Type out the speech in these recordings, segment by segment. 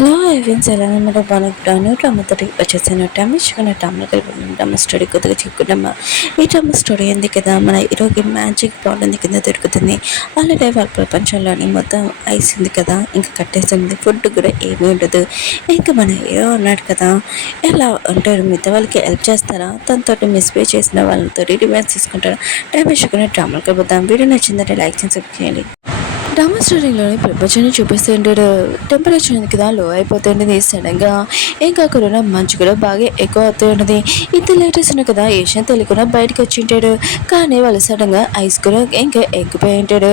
Hello ఎవ్రీన్స్ ఎలా ఉన్నారు? బాగున్నాను. డ్రామాతోటి వచ్చేసాను. డ్రామా స్టోరీ కొద్దిగా చెప్పుకుంటామా. ఈ డ్రామా స్టోరీ ఉంది కదా, మన హీరోకి మ్యాజిక్ బాల్ ఉంది కింద దొరుకుతుంది. ఆల్రెడీ వాళ్ళ ప్రపంచంలోని మొత్తం ఐస్ ఉంది కదా, ఇంకా కట్టేస్తుంది. ఫుడ్ కూడా ఏమీ ఉండదు. ఇంకా మన హీరో ఉన్నాడు కదా, ఎలా ఉంటారు? మిగతా వాళ్ళకి హెల్ప్ చేస్తారా? తనతో మిస్బిహేవ్ చేసిన వాళ్ళతో రివెంజ్ తీసుకుంటారా? టైం వేసుకుని డ్రామాలు కలుపుతాం. వీడియో నచ్చిందంటే లైక్ చేసి సబ్స్క్రైబ్ చేయండి. డ్రామా స్టోరీలోని ప్రపంచాన్ని చూపిస్తుంటాడు. టెంపరేచర్ ఉంది కదా లో అయిపోతుంటుంది సడన్గా. ఇంకా కరోనా మంచు కూడా బాగా ఎక్కువ అవుతూ ఉంటుంది. ఇంత లేటెస్ట్ ఉంది కదా, ఏషియన్ తెలియకుండా బయటకు వచ్చి ఉంటాడు. కానీ వాళ్ళు సడన్గా ఐస్ కూడా ఇంకా ఎక్కిపోయి ఉంటాడు.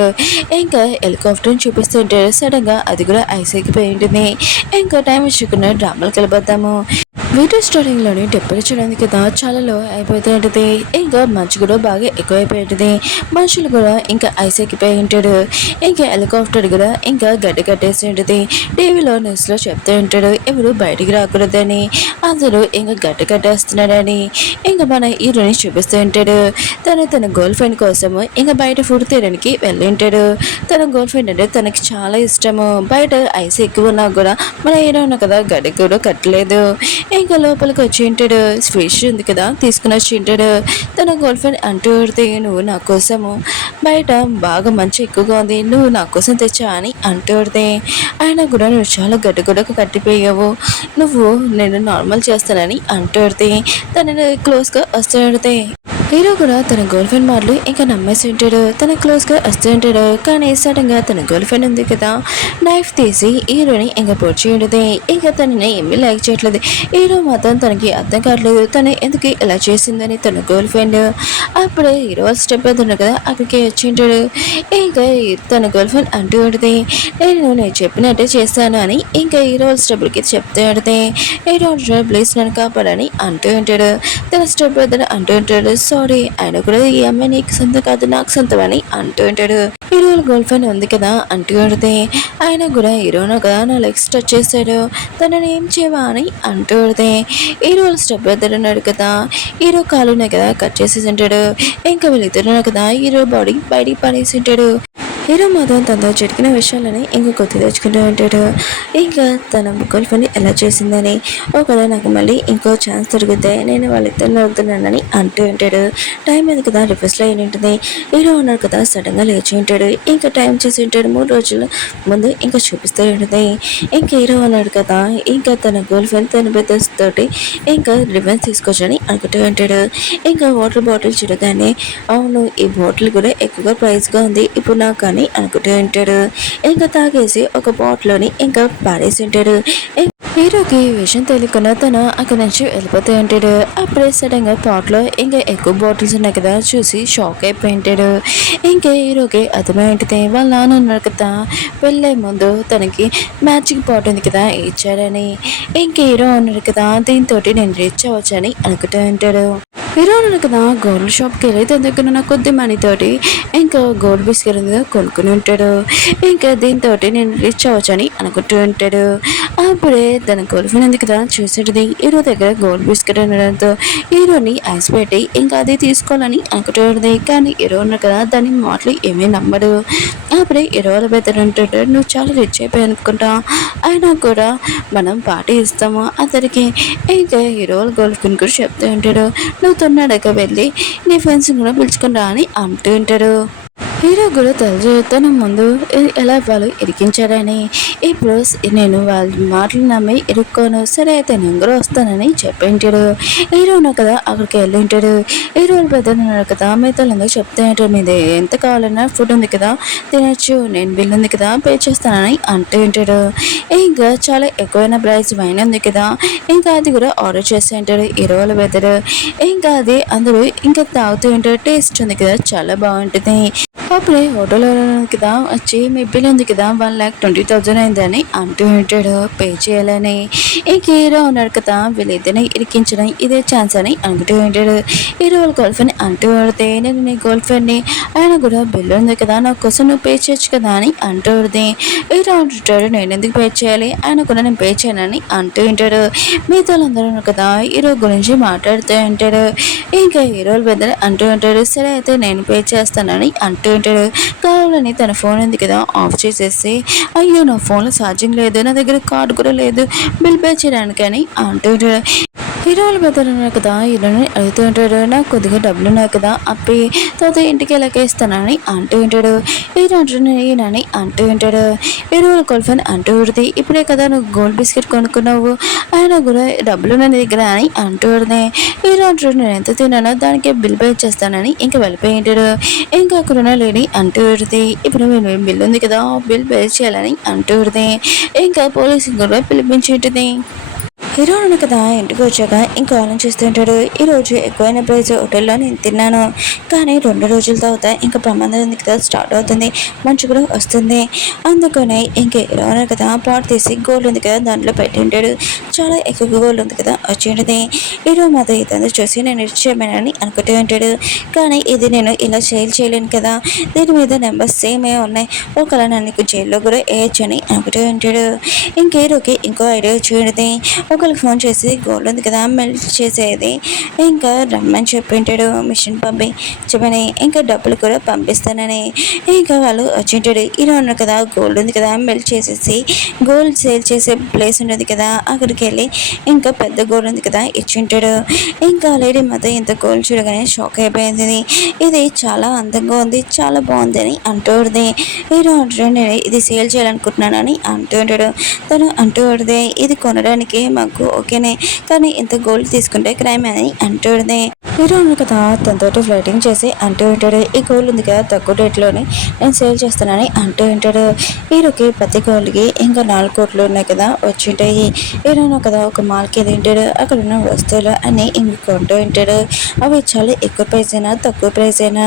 ఇంకా హెలికాప్టర్ని చూపిస్తుంటాడు. సడన్గా అది కూడా ఐస్ ఎక్కిపోయి ఉంటుంది. ఇంకా టైం ఇచ్చుకున్న డ్రామాలు కలిపొద్దాము. వీడియో స్టార్టింగ్లోని టెంపరేచర్ ఉంది కదా చాలా లో అయిపోతూ ఉంటుంది. ఇంకా మంచు కూడా బాగా ఎక్కువైపోయి ఉంటుంది. మనుషులు కూడా ఇంకా ఐస్ ఎక్కిపోయి ఉంటాడు. ఇంకా హెలికాప్టర్ కూడా ఇంకా గడ్డ కట్టేసి ఉంటుంది. టీవీలో న్యూస్లో చెప్తూ ఉంటాడు ఎవరు బయటికి రాకూడదని, అందరూ ఇంకా గడ్డ కట్టేస్తున్నాడని. ఇంకా మన హీరోని చూపిస్తూ ఉంటాడు. తన గర్ల్ ఫ్రెండ్ కోసము ఇంకా బయట ఫుడ్ తీయడానికి వెళ్ళి ఉంటాడు. తన గర్ల్ ఫ్రెండ్ అంటే తనకి చాలా ఇష్టము. బయట ఐస్ ఎక్కువ ఉన్నా కూడా మన హీరో ఉన్న కదా గడ్డ కూడా కట్టలేదు. ఇంకా లోపలికి వచ్చి ఉంటాడు. ఫిష్ ఉంది కదా తీసుకుని వచ్చి ఉంటాడు. తన గర్ల్ ఫ్రెండ్ అంటూ పడితే నువ్వు నా కోసము బయట బాగా మంచి ఎక్కువగా ఉంది, నువ్వు నా కోసం తెచ్చా అని అంటూ పడితే ఆయన కూడా నువ్వు చాలా గడ్డగొడకు కట్టిపోయావు, నువ్వు నేను నార్మల్ చేస్తానని అంటూ పడితే తనని క్లోజ్గా వస్తూ పడితే హీరో కూడా తన గర్ల్ ఫ్రెండ్ మాటలు ఇంకా నమ్మేసి ఉంటాడు. తన క్లోజ్గా వస్తూ ఉంటాడు. కానీ సడన్గా తన గర్ల్ ఫ్రెండ్ ఉంది కదా నైఫ్ తీసి హీరోని ఇంకా పొడిచి ఉంటుంది. ఇంకా తనని ఏమీ లైక్ చేయట్లేదు. హీరో మాత్రం తనకి అర్థం కావట్లేదు తను ఎందుకు ఇలా చేసిందని తన గర్ల్ ఫ్రెండ్. అప్పుడే హీరో స్టెప్ అవుతున్నాడు కదా అక్కడికి వచ్చి ఉంటాడు. ఇంకా తన గర్ల్ ఫ్రెండ్ అంటూ ఉంటుంది నేను చెప్పినట్టే చేస్తాను అని ఇంకా హీరో స్టెప్కి చెప్తూ ఉంటుంది. హీరో ప్లీజ్ నన్ను కాపాడని అంటూ ఉంటాడు. తన స్టెప్ అంటూ ఉంటాడు సారీ ఆయన కూడా ఈ అమ్మాయి నీకు సొంతం కాదు నాకు సొంతం అని అంటూ ఉంటాడు. హీరో గర్ల్ ఫ్రెండ్ ఉంది కదా అంటూ ఉంటే ఆయన కూడా హీరోను కదా నా లెగ్స్ టచ్ చేశాడు తనని ఏం చేయవా అని అంటూ ఉంటే హీరో స్టెప్ ఎదురున్నాడు కదా, హీరో కాలునే కదా కట్ చేసేసి ఉంటాడు. ఇంకా వీళ్ళిద్దరున్నారు కదా హీరో బాడీ బయటికి పడేసి ఉంటాడు. హీరో మాత్రం తనతో జరిగిన విషయాలని ఇంకా కొత్త తెచ్చుకుంటూ ఉంటాడు. ఇంకా తన గర్ల్ ఫ్రెండ్ ఎలా చేసిందని ఒకవేళ నాకు మళ్ళీ ఇంకో ఛాన్స్ దొరికితే నేను వాళ్ళిద్దరిని అవుతున్నానని అంటూ ఉంటాడు. టైం మీద కదా రివర్స్లో అయిన ఉంటుంది. హీరో ఉన్నాడు కదా సడన్గా లేచి ఉంటాడు. ఇంకా టైం చేసి ఉంటాడు 3 రోజుల ముందు ఇంకా చూపిస్తూ ఉంటుంది. ఇంకా హీరో ఉన్నాడు కదా ఇంకా తన గర్ల్ ఫ్రెండ్ తన బ్రదర్స్ తోటి ఇంకా రివెంజ్ తీసుకొచ్చని అనుకుంటూ ఉంటాడు. ఇంకా వాటర్ బాటిల్ చూడగానే అవును ఈ బాటిల్ కూడా ఎక్కువగా ప్రైస్గా ఉంది ఇప్పుడు నాకు అని అనుకుంటూ ఉంటాడు. ఇంకా తాగేసి ఒక బాటిల్లోని ఇంకా పారేసి ఉంటాడు. హీరోకి విషయం తెలియకుండా తను అక్కడి నుంచి వెళ్ళిపోతూ ఉంటాడు. అప్పుడే సడన్గా పాట్లో ఇంకా ఎక్కువ బాటిల్స్ ఉన్నాయి కదా చూసి షాక్ అయిపోయి ఉంటాడు. ఇంకా హీరోకి అర్థమై ఉంటుంది వాళ్ళ నాన్న ఉన్నారు కదా వెళ్ళే ముందు తనకి మ్యాజిక్ పాట్ ఉంది కదా ఇచ్చారని. ఇంకా హీరో ఉన్నాడు కదా దీంతో నేను రీచ్ అవ్వచ్చని అనుకుంటూ ఉంటాడు. హీరో ఉన్నాడు కదా గోల్డ్ షాప్కి వెళ్ళి తన దగ్గర ఉన్న కొద్ది మనీతోటి ఇంకా గోల్డ్ బిస్కెట్ కొనుక్కుని ఉంటాడు. ఇంకా దీంతో నేను రీచ్ అవ్వచ్చని అనుకుంటూ ఉంటాడు. అప్పుడే తన గర్ల్ ఫ్రెండ్ ఉంది కదా చూసేది హీరో దగ్గర గోల్డ్ బిస్కెట్ ఉండడంతో హీరోని ఐస్ పెట్టి ఇంకా అది తీసుకోవాలని అనుకుంటూ ఉంటుంది. కానీ హీరో ఉన్నారు కదా దాని మాటలు ఏమీ నమ్మడు. అప్పుడే హీరో బెదర్ అంటాడు నువ్వు చాలా రిచ్ అయిపోయి అనుకుంటా అయినా కూడా మనం పార్టీ ఇస్తాము అతనికి. ఇంకా హీరో గర్ల్ ఫ్రెండ్ కూడా చెప్తూ ఉంటాడు నువ్వు తొన్నాడక వెళ్ళి నీ ఫ్రెండ్స్ కూడా పిలుచుకుని రా అని అంటూ ఉంటాడు. హీరో కూడా తన ముందు ఎలా వాళ్ళు ఇరికించారని ఇప్పుడు నేను వాళ్ళ మాటలు నమ్మి ఇరుక్కోను సరే అయితే నేను కూడా వస్తానని చెప్పింటాడు. హీరో ఉన్నాడు కదా అక్కడికి వెళ్ళి ఉంటాడు. హీరో పెద్ద ఉన్నాడు కదా మిగతా చెప్తూ ఉంటాడు మీద ఎంత కావాలన్నా ఫుడ్ ఉంది కదా తినచ్చు నేను బిల్ ఉంది కదా పే చేస్తానని అంటూ ఉంటాడు. ఇంకా చాలా ఎక్కువైన ప్రైస్ వైన్ ఉంది కదా ఇంకా అది కూడా ఆర్డర్ చేస్తూ ఉంటాడు హీరో పెద్దడు. ఇంకా అది అందరూ ఇంకా తాగుతూ ఉంటారు టేస్ట్ ఉంది కదా చాలా బాగుంటుంది. అప్పుడే హోటల్లో కదా వచ్చి మీ బిల్ ఉంది కదా 1,20,000 అయిందని అంటూ ఉంటాడు పే చేయాలని. ఇంక హీరో ఉన్నాడు కదా వీళ్ళిద్దరిని ఇరికించడం ఇదే ఛాన్స్ అని అనుకుంటూ ఉంటాడు. హీరో వాళ్ళ గర్ల్ ఫ్రెండ్ అంటూ పడితే నేను నీ గర్ల్ ఫ్రెండ్ని ఆయన కూడా బిల్ ఉంది కదా నా కోసం నువ్వు పే చేయొచ్చు కదా అని అంటూ పడితే హీరో అంటుంటాడు నేను ఎందుకు పే చేయాలి ఆయన కూడా నేను పే చేయనని అంటూ ఉంటాడు. మిగతా వాళ్ళందరూ కదా హీరో గురించి మాట్లాడుతూ ఉంటాడు. ఇంకా హీరోలు పెద్ద అంటూ ఉంటాడు సరే అయితే నేను పే చేస్తానని అంటూ ఉంటాడు. కావాలని తన ఫోన్ ఉంది కదా ఆఫ్ చేసేసి, అయ్యో నా ఫోన్లో ఛార్జింగ్ లేదు, నా దగ్గర కార్డు కూడా లేదు బిల్ పే చేయడానికి అని అంటూ ఉంటాడు. హీరోలు బదులున్నారు కదా, హీరోని అడుగుతూ ఉంటాడు, నాకు కొద్దిగా డబ్బులు ఉన్నాయి కదా అప్పి తర్వాత ఇంటికి ఎలాగే ఇస్తానని అంటూ ఉంటాడు. హీరో ఈయనని అంటూ ఉంటాడు. హీరోల కొల్ఫన్ అంటూ ఉంటుంది, ఇప్పుడే కదా నువ్వు గోల్డ్ బిస్కెట్ కొనుక్కున్నావు, ఆయన కూడా డబ్బులు నా దగ్గర అని అంటూ ఉంటుంది. హీరో అంటాడు, నేను ఎంత తిన్నానో దానికి బిల్ పే చేస్తానని ఇంకా వెళ్ళిపోయి ఉంటాడు. ఇంకా అక్కడ లేని అంటూ ఉంటుంది, ఇప్పుడు మేము బిల్ ఉంది కదా బిల్ పే చేయాలని అంటూ ఉంటుంది. ఇంకా పోలీసు కూడా పిలిపించి ఉంటుంది. హీరో కదా ఇంటికి వచ్చాక ఇంకా ఆలోచిస్తుంటాడు, ఈరోజు ఎక్కువైన ప్రైజ్ హోటల్లో నేను తిన్నాను, కానీ 2 రోజుల తర్వాత ఇంకా ప్రమాదం ఉంది కదా స్టార్ట్ అవుతుంది, మంచు కూడా వస్తుంది, అందుకనే ఇంకా హీరో కదా పాట్ తీసి గోల్డ్ ఉంది కదా దాంట్లో పెట్టి ఉంటాడు. చాలా ఎక్కువ గోల్డ్ ఉంది కదా వచ్చి ఉంటుంది. హీరో మాత్రం ఇదంతా చూసి నేను ఇచ్చేయమని అనుకుంటూ ఉంటాడు, కానీ ఇది నేను ఇలా చేయలేను కదా, దీని మీద నెంబర్స్ సేమే ఉన్నాయి, ఒకవేళ నన్ను జైల్లో కూడా వేయచ్చు అని అనుకుంటూ ఉంటాడు. ఇంక హీరోకి ఇంకో ఐడియా వచ్చి ఉంటుంది. ఒకరికి ఫోన్ చేసి గోల్డ్ ఉంది కదా మెల్ట్ చేసేది ఇంకా రమ్మని చెప్పింటాడు, మిషన్ చెప్పని ఇంకా డబ్బులు కూడా పంపిస్తానని. ఇంకా వాళ్ళు వచ్చింటాడు. ఇలా ఉన్నారు కదా గోల్డ్ ఉంది కదా మెల్ట్ చేసేసి గోల్డ్ సేల్ చేసే ప్లేస్ ఉండదు కదా అక్కడికి వెళ్ళి ఇంకా పెద్ద గోల్డ్ ఉంది కదా ఇచ్చింటాడు. ఇంకా లేడీ మాత్రం ఇంత గోల్డ్ చూడగానే షాక్ అయిపోయింది, ఇది చాలా అందంగా ఉంది, చాలా బాగుంది అని అంటూ ఉంటుంది. హీరో అంటాడు, నేను ఇది సేల్ చేయాలనుకుంటున్నాను అని అంటూ ఉంటాడు. తను అంటూ ఉంటుంది, ఇది కొనడానికి మాకు ఓకేనే, కానీ ఇంత గోల్డ్ తీసుకుంటే క్రైమ్ అని అంటూ ఉంటుంది. హీరో కదా తనతో ఫ్లైటింగ్ చేసి అంటూ ఉంటాడు, ఈ గోల్డ్ ఉంది కదా తక్కువ రేట్లోనే నేను సేల్ చేస్తానని అంటూ ఉంటాడు. హీరోకి ప్రతి గోల్డ్కి ఇంకా 4 కోట్లు ఉన్నాయి కదా వచ్చి ఉంటాయి. హీరో కదా ఒక మాల్కి వెళ్ళి ఉంటాడు, అక్కడ ఉన్న వస్తువులు అన్నీ ఇంక కొంటూ ఉంటాడు. అవి చాలా ఎక్కువ ప్రైస్ అయినా తక్కువ ప్రైస్ అయినా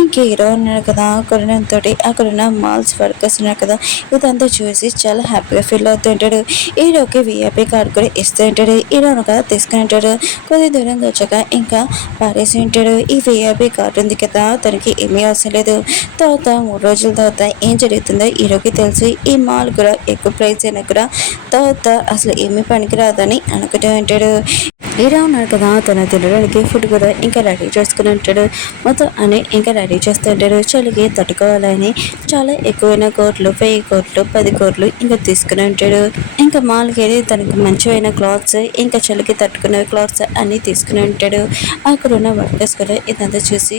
ఇంక హీరో ఉన్నాడు కదా కొనడంతో అక్కడ ఉన్న మాల్స్ వర్కర్స్ ఉన్నారు కదా ఇదంతా చూసి చాలా హ్యాపీగా ఫీల్ అవుతూ ఉంటాడు. హీరోకి విఐపీ కార్డు కూడా ఇస్తూ ఉంటాడు. హీరో కదా తీసుకుని ఉంటాడు. కొద్ది దూరంగా వచ్చాక ఇంకా పారేసి ఉంటాడు. ఈ విఐపీ కార్డు ఉంది కదా తనకి ఏమీ అవసరం లేదు, తర్వాత 3 రోజుల తర్వాత ఏం జరుగుతుందో హీరోకి తెలుసు. ఈ మాల్ కూడా ఎక్కువ ప్రైస్ అయినా కూడా తర్వాత అసలు ఏమీ పనికిరాదని అనుకుంటూ ఉంటాడు. హీరో ఉన్నాడు కదా తన తినడానికి ఫుడ్ కూడా ఇంకా రెడీ చేసుకుని ఉంటాడు. మొత్తం అని ఇంకా రెడీ చేస్తూ ఉంటాడు. చలికి తట్టుకోవాలని చాలా ఎక్కువైన కోట్లు 1000 కోట్లు 10 కోట్లు ఇంకా తీసుకుని ఉంటాడు. ఇంకా మాల్కి వెళ్ళి తనకి మంచివైన క్లాత్స్ ఇంకా చలికి తట్టుకునే క్లాత్స్ అన్నీ తీసుకుని ఉంటాడు. అక్కడ ఉన్న వర్కర్స్ కూడా ఇదంతా చూసి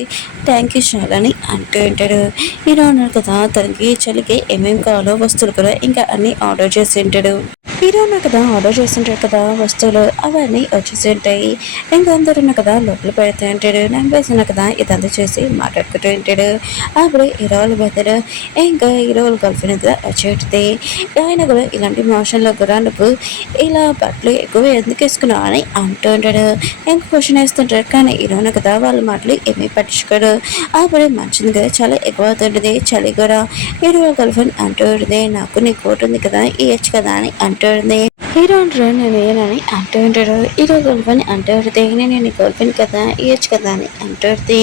థ్యాంక్ యూ సార్ అని అంటూ ఉంటాడు. హీరో ఉన్నాడు కదా తనకి చలికి ఏమేమి కావాలో వస్తువులు కూడా ఇంకా అన్నీ ఆర్డర్ చేసి ఉంటాడు. హీరో కదా ఆర్డర్ చేస్తుంటాడు కదా వస్తువులు అవన్నీ వచ్చేసి ఉంటాయి. ఇంకా అందరూ కదా లోపల పెడుతూ ఉంటాడు. నెంబర్స్ కదా ఇదంతా చేసి మాట్లాడుకుంటూ ఉంటాడు. అప్పుడు హీరోలు బెదరు ఇంకా హీరోలు గర్ల్ఫ్రెండ్ కదా వచ్చేది. ఆయన కూడా ఇలాంటి మోషన్లో కూడా నువ్వు ఇలా బట్టలు ఎక్కువ ఎందుకు వేసుకున్నావు అని అంటూ ఉంటాడు. ఇంకా క్వశ్చన్ వేస్తుంటాడు, కానీ హీరోను కదా వాళ్ళ మాటలు ఏమీ పట్టించుకోడు. అప్పుడు మంచిది కదా చాలా ఎక్కువ అవుతుంటుంది చలి కూడా. హీరో గర్ల్ఫ్రెండ్ అంటూ ఉంటుంది, నాకు నీ కోట్ ఉంది కదా ఇవ్వచ్చు కదా అని అంటూ ఉంటుంది. హీరో అంటారు, నేను ఏనని అంటూ ఉంటాడు. హీరో గర్ల్ఫ్రెండ్ అంటూ ఉంటుంది, నేను నీ గర్ల్ఫ్రెండ్ కదా ఇవ్వచ్చు కదా అని అంటూ ఉంటుంది.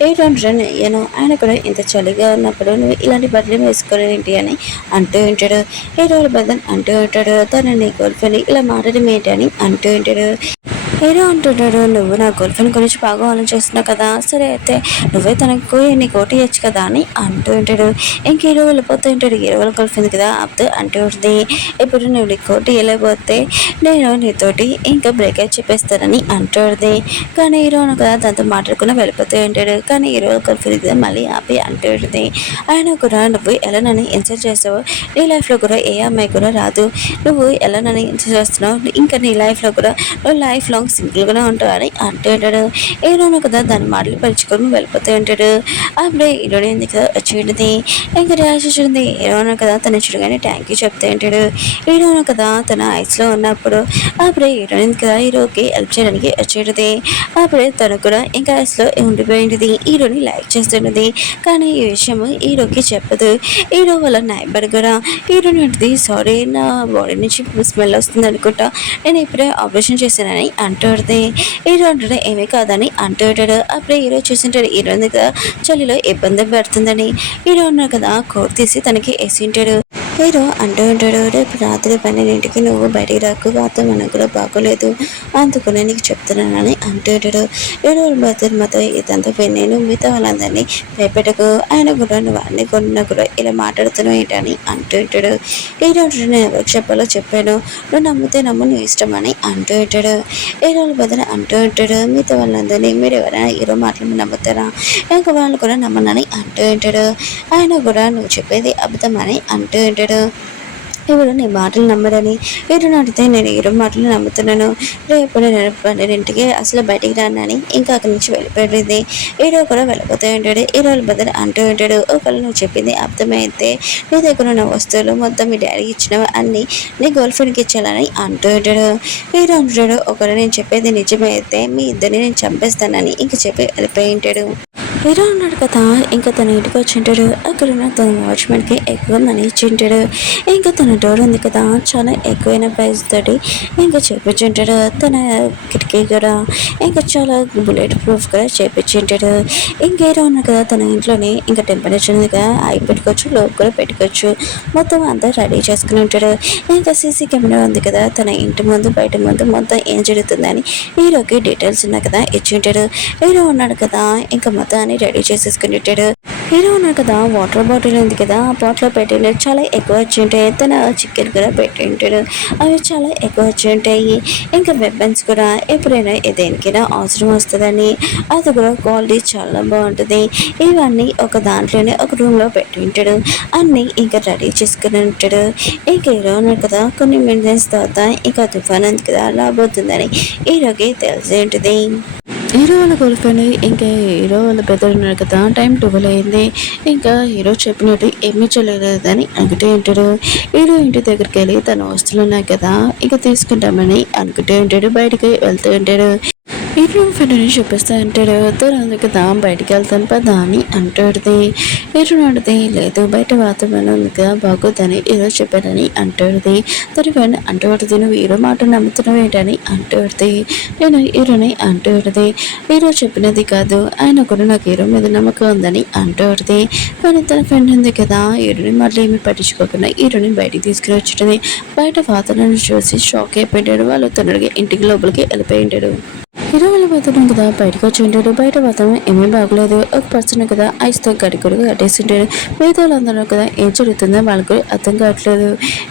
హీరో అంటారు, నేను ఆయన కూడా ఇంత చలిగా ఉన్నప్పుడు నువ్వు ఇలాంటి బట్టలు వేసుకోలేంటి అని అంటూ ఉంటాడు. హీరో బదన్ అంటూ ఉంటాడు, తను నీ గర్ల్ఫ్రెండ్ ఇలా మాట్లాడడం ఏంటి అని అంటూ ఉంటాడు. హీరో అంటుంటాడు, నువ్వు నా గర్ల్ఫ్రెండ్ గురించి బాగా ఆలోచిస్తున్నావు కదా, సరే అయితే నువ్వే తనకు నీ కోటి ఇవ్వచ్చు కదా అని అంటూ ఉంటాడు. ఇంక హీరో వెళ్ళిపోతూ ఉంటాడు. హీరో వాళ్ళ గర్ల్ఫ్రెండ్ కదా అప్పుడు అంటూ ఉంటుంది, ఇప్పుడు నువ్వు నీ కోటి వెళ్ళిపోతే నేను నీతోటి ఇంకా బ్రేకప్ చెప్పేస్తానని అంటూ ఉంటుంది. కానీ హీరో కదా దాంతో మాట్లాడుకుని వెళ్ళిపోతూ ఉంటాడు. కానీ హీరో గర్ల్ఫ్రెండ్ కదా మళ్ళీ ఆపి అంటూ ఉంటుంది, ఆయన కూడా నువ్వు ఎలా నన్ను ఇన్సల్ట్ చేస్తావు, నీ లైఫ్లో కూడా ఏ అమ్మాయి కూడా రాదు, నువ్వు ఎలా నన్ను ఇన్సల్ట్ చేస్తున్నావు, ఇంకా నీ లైఫ్లో కూడా నువ్వు లైఫ్ లాంగ్ సింపుల్గానే ఉంటావు అని అంటూ ఉంటాడు. హీరోను కదా దాన్ని మాటలు పరుచుకొని వెళ్ళిపోతూ ఉంటాడు. అప్పుడే హీరోని ఎందుకు కదా వచ్చి ఉంటుంది. ఇంకా రియాక్షన్ ఉంది. హీరోను కదా తను చూడగానే థ్యాంక్ యూ చెప్తూ ఉంటాడు. హీరోను కదా తన ఐస్లో ఉన్నప్పుడు అప్పుడే హీరోయిన్ కదా హీరోకి హెల్ప్ చేయడానికి వచ్చేది. అప్పుడే తను కూడా ఇంకా ఐస్లో ఉండిపోయింది. హీరోని లైక్ చేస్తుంటుంది, కానీ ఈ విషయం హీరోకి చెప్పదు. హీరో వాళ్ళ నైబర్ కూడా హీరోని ఉంటుంది, సారీ నా బాడీ నుంచి స్మెల్ వస్తుంది అనుకుంటా, నేను ఇప్పుడే ఆపరేషన్ చేశానని అంటుంది. హీరో అంటాడు, ఏమీ కాదని అంటూ ఉంటాడు. అప్పుడే హీరో చూసింటాడు హీరోయిన్ కదా చలిలో ఇబ్బంది పెడుతుందని. హీరో ఉన్నారు కదా కోట్ తీసి తనకి వేసి ఉంటాడు. హీరో అంటూ ఉంటాడు, రేపు రాత్రి 12ంటికి నువ్వు బయటికి రాకు, వాతావరణం కూడా బాగోలేదు, అందుకనే నీకు చెప్తున్నానని అంటూ ఉంటాడు. హీరో మాతో ఇదంతా నేను మిగతా వాళ్ళందరినీ భయపెట్టకు, ఆయన కూడా నువ్వు అన్ని కొన్నా కూడా ఇలా మాట్లాడుతున్నావు ఏంటని అంటూ ఉంటాడు. హీరో అంటాడు, నేను ఎవరికి చెప్పాలో చెప్పాను, నువ్వు నమ్మితే నమ్ము, నువ్వు ఇష్టమని అంటూ ఉంటాడు. హీరోల బదులు అంటూ ఉంటాడు, మిగతా వాళ్ళందరినీ మీరు ఎవరైనా హీరో మాటలు నమ్ముతారా, ఇంకా వాళ్ళు కూడా నమ్మనని అంటూ ఉంటాడు. ఆయన కూడా నువ్వు చెప్పేది అబద్ధమని అంటూ ఉంటాడు. ఇప్పుడు నీ మాటలు నమ్మడని హీరో అడిగితే నేను హీరో మాటలు నమ్ముతున్నాను, రేపు నేను 12ంటికి అసలు బయటికి రానని ఇంకా అక్కడి నుంచి వెళ్ళిపోయింది. హీరో కూడా వెళ్ళిపోతూ ఉంటాడు. హీరోల బదులు అంటూ ఉంటాడు, ఒకవేళ నువ్వు చెప్పింది అర్థమైతే నీ దగ్గర ఉన్న వస్తువులు మొత్తం మీ డాడీకి ఇచ్చినవి అన్నీ నీ గర్ల్ ఫ్రెండ్కి ఇచ్చేయాలని అంటూ ఉంటాడు. హీరో అంటాడు, ఒకవేళ నేను చెప్పేది నిజమైతే మీ ఇద్దరిని నేను చంపేస్తానని ఇంక చెప్పి వెళ్ళిపోయి ఉంటాడు. హీరో ఉన్నాడు కదా, ఇంకా తన ఇంటికి వచ్చింటాడు. అక్కడ ఉన్న తన వాచ్మెన్కి ఎక్కువ మనీ ఇచ్చింటాడు. ఇంకా తన డోర్ ఉంది కదా, చాలా ఎక్కువైన ప్రైస్ తోటి ఇంకా చేపించుంటాడు. తన కిటికీ కూడా ఇంకా చాలా బుల్లెట్ ప్రూఫ్ కూడా చేపించుంటాడు. ఇంకా హీరో ఉన్నాడు కదా, తన ఇంట్లోనే ఇంకా టెంపరేచర్ ఉంది కదా, అవి పెట్టుకోవచ్చు, లోపు కూడా పెట్టుకోవచ్చు, మొత్తం అంతా రెడీ చేసుకుని ఉంటాడు. ఇంకా సీసీ కెమెరా ఉంది కదా, తన ఇంటి ముందు బయట ముందు మొత్తం ఏం జరుగుతుందని హీరోకి డీటెయిల్స్ ఉన్నాయి కదా ఇచ్చింటాడు. హీరో ఉన్నాడు కదా, ఇంకా మొత్తాన్ని రెడీ చేసేసుకుని ఉంటాడు. హీరో ఉన్నాడు కదా, వాటర్ బాటిల్ ఉంది కదా, ఆ బాటిల్ పెట్టిన చాలా ఎక్కువ వచ్చి ఉంటాయి. తన చికెన్ కూడా పెట్టి ఉంటాడు, అవి చాలా ఎక్కువ వచ్చి ఉంటాయి. ఇంకా వెపన్స్ కూడా ఎప్పుడైనా దేనికైనా అవసరం వస్తుందని, అది కూడా క్వాలిటీ చాలా బాగుంటుంది. ఇవన్నీ ఒక దాంట్లోనే ఒక రూమ్లో పెట్టి ఉంటాడు. అన్నీ ఇంకా రెడీ చేసుకుని ఉంటాడు. ఇంకా హీరో ఉన్నాడు కదా, కొన్ని మినిట్స్ తర్వాత ఇంకా తుఫాన్ ఉంది కదా రాబోతుందని హీరోకి తెలిసి ఉంటుంది. హీరో వాళ్ళ గర్ల్ ఫ్రెండ్ ఇంకా హీరో వాళ్ళ బ్రదర్ ఉన్నారు కదా, టైం 12 అయింది. ఇంకా హీరో చెప్పినట్టు ఏమీ చేయలేదని అనుకుంటే ఉంటాడు. హీరో ఇంటి దగ్గరికి వెళ్ళి తన వస్తువులు ఉన్నాయి కదా ఇంకా తీసుకుంటామని అనుకుంటే ఉంటాడు. బయటికి వెళ్తూ ఉంటాడు. హీరో ఫ్రెండ్ని చూపిస్తా అంటాడు. తను కదా బయటికి వెళ్తాను పదా అని అంటాడుది. హీరో అడితే లేదు, బయట వాతావరణం ఉంది కదా బాగోద్దని హీరో చెప్పాడని అంటాడుది. తన ఫ్రెండ్ అంటాడుది, నువ్వు హీరో మాట నమ్ముతున్నావు ఏంటని అంటాడుది. నేను హీరోని అంటాడుది. హీరో చెప్పినది కాదు, ఆయన కూడా నాకు హీరో మీద నమ్మకం ఉందని అంటాడుది. కానీ తన ఫ్రెండ్ ఉంది కదా, హీరోని మాటలు ఏమి పట్టించుకోకుండా హీరోని బయటికి తీసుకుని వచ్చేటది. బయట వాతావరణం చూసి షాక్ అయిపోయాడు. వాళ్ళు తొందరగా ఇంటికి లోపలికి వెళ్ళిపోయి ఉంటాడు. హీరో వాళ్ళ పోతున్నాం కదా, బయటకు వచ్చి ఉంటాడు. బయట వాతావరణం ఏమీ బాగలేదు. ఒక పర్సన్ కదా ఐస్తో గడికొడుగా కట్టేసి ఉంటాడు. మిగతా వాళ్ళందరూ కదా ఏం జరుగుతుందో వాళ్ళకు అర్థం కావట్లేదు.